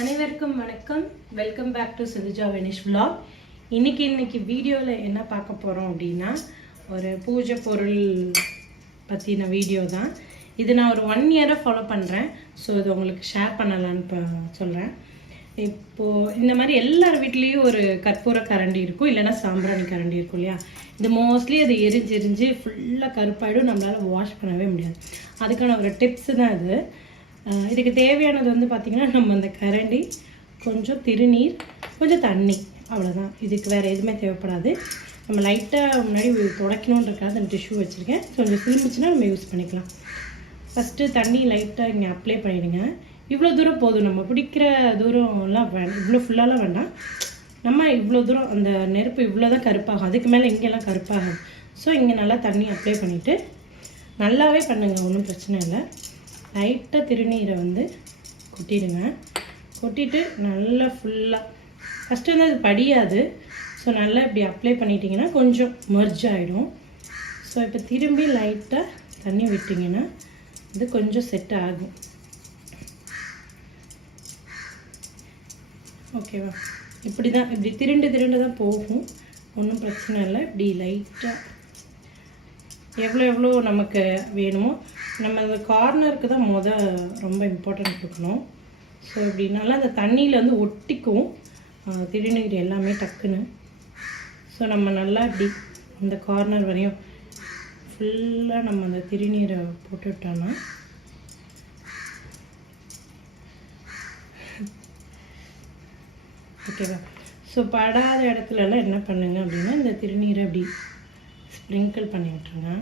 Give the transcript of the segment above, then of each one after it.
அனைவருக்கும் வணக்கம். Welcome back to Sithuja Venish vlog இன்னைக்கு இன்னைக்கு வீடியோவில் என்ன பார்க்க போகிறோம் அப்படின்னா ஒரு பூஜை பொருள் பற்றின வீடியோ தான். இது நான் ஒரு ஒன் இயராக ஃபாலோ பண்ணுறேன் ஸோ இது உங்களுக்கு ஷேர் பண்ணலான்னு சொல்கிறேன் இப்போது இந்த மாதிரி எல்லார் வீட்லேயும் ஒரு கற்பூர கரண்டி இருக்கும் இல்லைன்னா சாம்பிராணி கரண்டி இருக்கும் இல்லையா? இது மோஸ்ட்லி அது எரிஞ்சு எரிஞ்சு ஃபுல்லாக கருப்பாயிடும். நம்மளால் வாஷ் பண்ணவே முடியாது. அதுக்கான ஒரு டிப்ஸு தான் இது. இதுக்கு தேவையானது வந்து பார்த்திங்கன்னா நம்ம அந்த கரண்டி கொஞ்சம் திருநீர் கொஞ்சம் தண்ணி. அவ்வளோதான் இதுக்கு வேறு எதுவுமே தேவைப்படாது. நம்ம லைட்டாக முன்னாடி துடைக்கணுன்றக்காக அந்த டிஷ்யூ வச்சுருக்கேன். கொஞ்சம் திரும்பிச்சுன்னா நம்ம யூஸ் பண்ணிக்கலாம். ஃபஸ்ட்டு தண்ணி லைட்டாக இங்கே அப்ளை பண்ணிவிடுங்க இவ்வளோ தூரம் போதும். நம்ம பிடிக்கிற தூரம்லாம் வேணாம் இவ்வளோ ஃபுல்லாலாம் வேண்டாம். நம்ம இவ்வளோ தூரம் அந்த நெருப்பு இவ்வளோ தான் கருப்பாகும். அதுக்கு மேலே இங்கெல்லாம் கருப்பாகும். ஸோ இங்கே நல்லா தண்ணி அப்ளை பண்ணிவிட்டு நல்லாவே பண்ணுங்கள் ஒன்றும் பிரச்சனை இல்லை. லைட்டாக திருநீரை வந்து கொட்டிடுங்க. கொட்டிட்டு நல்லா ஃபுல்லாக ஃபஸ்ட்டு வந்து அது படியாது. ஸோ நல்லா இப்படி அப்ளை பண்ணிட்டீங்கன்னா கொஞ்சம் மர்ஜ் ஆகிடும் ஸோ இப்போ திரும்பி லைட்டாக தண்ணி விட்டிங்கன்னா இது கொஞ்சம் செட் ஆகும். ஓகேவா இப்படி தான் இப்படி திருண்டு திருண்டு தான் போகும். ஒன்றும் பிரச்சனை இல்லை. இப்படி லைட்டாக எவ்வளோ எவ்வளோ நமக்கு வேணுமோ நம்ம அந்த கார்னருக்கு தான் மொதல் ரொம்ப இம்பார்ட்டன்ட் கொடுக்கணும். ஸோ இப்படினால அந்த தண்ணியில் வந்து ஒட்டிக்கும். திருநீர் எல்லாமே டக்குன்னு. ஸோ நம்ம நல்லா இப்படி அந்த கார்னர் வரையும் ஃபுல்லாக நம்ம அந்த திருநீரை போட்டுவிட்டோன்னா ஓகேவா ஸோ படாத இடத்துலலாம் என்ன பண்ணுங்க அப்படின்னா இந்த திருநீரை அப்படி ஸ்ப்ரிங்கிள் பண்ணி விட்டுருங்க.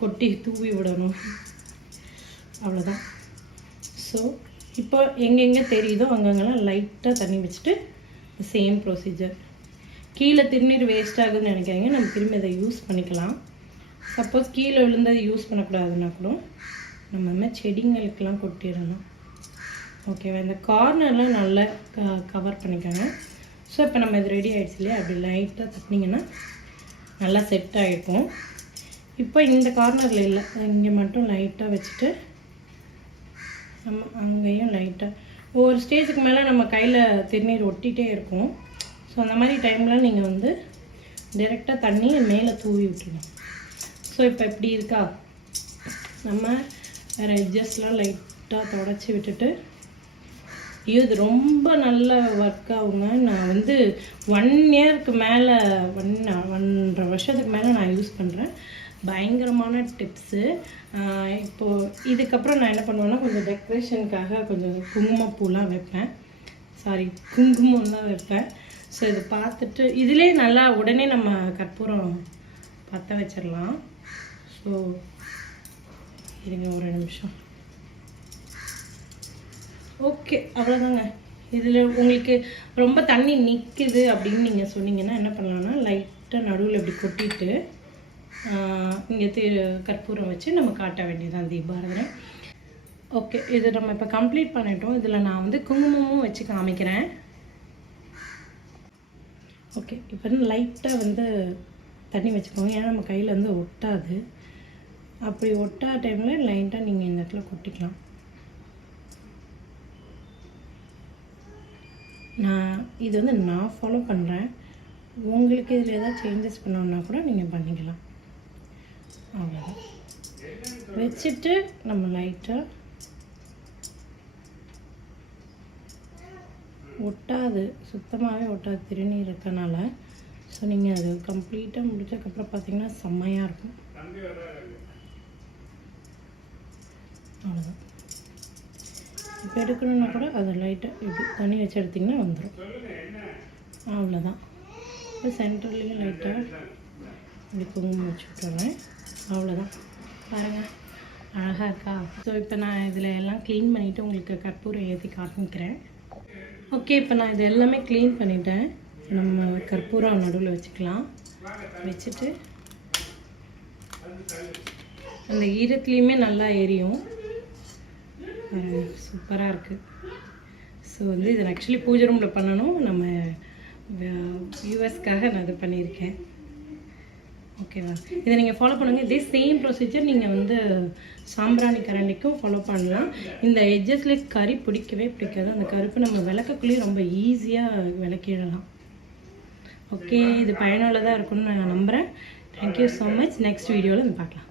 கொட்டி தூவி விடணும். அவ்வளோதான் ஸோ இப்போ எங்கெங்கே தெரியுதோ அங்கங்கெல்லாம் லைட்டாக தண்ணி வச்சுட்டு சேம் ப்ரொசீஜர் கீழே திருநீர் வேஸ்ட் ஆகுதுன்னு நினைக்காதீங்க. நம்ம திரும்பி அதை யூஸ் பண்ணிக்கலாம். சப்போஸ் கீழே விழுந்தது யூஸ் பண்ணக்கூடாதுன்னா கூட நம்ம இந்த செடிங்களுக்கெல்லாம் கொட்டிடணும். ஓகேவா இந்த கார்னர்லாம் நல்லா க கவர் பண்ணிக்கோங்க. ஸோ இப்போ நம்ம இது ரெடி ஆகிடுச்சு இல்லையா? அப்படி லைட்டாக தட்டினீங்கன்னா நல்லா செட் ஆகிருக்கும் இப்போ இந்த கார்னரில் இல்லை. இங்கே மட்டும் லைட்டாக வச்சுட்டு நம்ம அங்கேயும் லைட்டாக ஒவ்வொரு ஸ்டேஜுக்கு மேலே நம்ம கையில் திருநீர் ஒட்டிகிட்டே இருக்கும். ஸோ அந்த மாதிரி டைமில் நீங்கள் வந்து டைரெக்டாக தண்ணியை மேலே தூவி விட்டுருணும் ஸோ இப்போ எப்படி இருக்கா? நம்ம வேறு எட்ஜஸ்லாம் லைட்டாக தொடச்சி விட்டுட்டு இது ரொம்ப நல்ல ஒர்க் ஆகுங்க நான் வந்து ஒன் இயருக்கு மேலே ஒன் ஒன்றரை வருஷத்துக்கு மேலே நான் யூஸ் பண்ணுறேன் பயங்கரமான டிப்ஸு இப்போது இதுக்கப்புறம் நான் என்ன பண்ணுவேன்னா கொஞ்சம் டெக்கரேஷனுக்காக கொஞ்சம் குங்குமப்பூலாம் வைப்பேன். சாரி குங்குமம்லாம் வைப்பேன். ஸோ இதை பார்த்துட்டு இதிலே நல்லா உடனே நம்ம கற்பூரம் பற்ற வச்சிடலாம். ஸோ இருங்க ஒரு நிமிஷம். ஓகே அவ்வளோதாங்க இதில் உங்களுக்கு ரொம்ப தண்ணி நிற்குது அப்படின்னு நீங்கள் சொன்னீங்கன்னா என்ன பண்ணலாம்னா லைட்டாக நடுவில் இப்படி கொட்டிட்டு இங்கே தீ கற்பூரம் வச்சு நம்ம காட்ட வேண்டியதான் தீபாரதனை. ஓகே இது நம்ம இப்போ கம்ப்ளீட் பண்ணிட்டோம். இதில் நான் வந்து குங்குமமும் வச்சு காமிக்கிறேன். ஓகே இப்போ லைட்டாக வந்து தண்ணி வச்சுக்கோங்க. ஏன்னா நம்ம கையில் வந்து ஒட்டாது. அப்படி ஒட்டா டைமில் லைட்டாக நீங்கள் இந்த இடத்துல கொட்டிக்கலாம். நான் இது வந்து நான் ஃபாலோ பண்ணுறேன் உங்களுக்கு இதில் ஏதாவது சேஞ்சஸ் பண்ணணுன்னா கூட நீங்கள் பண்ணிக்கலாம். அவ்வளோதான் வச்சுட்டு நம்ம லைட்டாக ஒட்டாது. சுத்தமாகவே ஒட்டாது திருநீர் இருக்கனால ஸோ நீங்கள் அது கம்ப்ளீட்டாக முடிச்சதுக்கப்புறம் பார்த்தீங்கன்னா செம்மையாக இருக்கும். அவ்வளோதான் இப்போ எடுக்கணுன்னா கூட அதை லைட்டாக இப்படி தண்ணி வச்சு எடுத்திங்கன்னா வந்துடும் அவ்வளோதான் இப்போ சென்டர்லேயும் லைட்டாக இப்படி குங்குமம் வச்சு விட்டுறேன். அவ்வளோதான் பாருங்கள் அழகாக இருக்கா? ஸோ இப்போ நான் இதில் எல்லாம் க்ளீன் பண்ணிவிட்டு உங்களுக்கு கற்பூரம் ஏற்றி காமிக்கிறேன். ஓகே இப்போ நான் இது எல்லாமே க்ளீன் பண்ணிட்டேன். நம்ம கற்பூரம் நடுவில் வச்சுக்கலாம். வச்சுட்டு அந்த ஈரத்துலேயுமே நல்லா எரியும். சூப்பராக இருக்குது ஸோ வந்து இதை ஆக்சுவலி பூஜை ரூமில் பண்ணணும். நம்ம யூஎஸ்க்காக நான் இது பண்ணியிருக்கேன். ஓகேவா இதை நீங்கள் ஃபாலோ பண்ணுங்கள் இதே சேம் ப்ரொசீஜர் நீங்கள் வந்து சாம்பிராணி கரண்டிக்கும் ஃபாலோ பண்ணலாம். இந்த எட்ஜஸ்ல கறி பிடிக்கவே பிடிக்காது. அந்த கருப்பு நம்ம விளக்கக்குள்ளேயே ரொம்ப ஈஸியாக விளக்கிடலாம். ஓகே இது பயனுள்ளதாக இருக்கும்னு நான் நம்புகிறேன் தேங்க்யூ ஸோ மச் நெக்ஸ்ட் வீடியோவில் பார்க்கலாம்.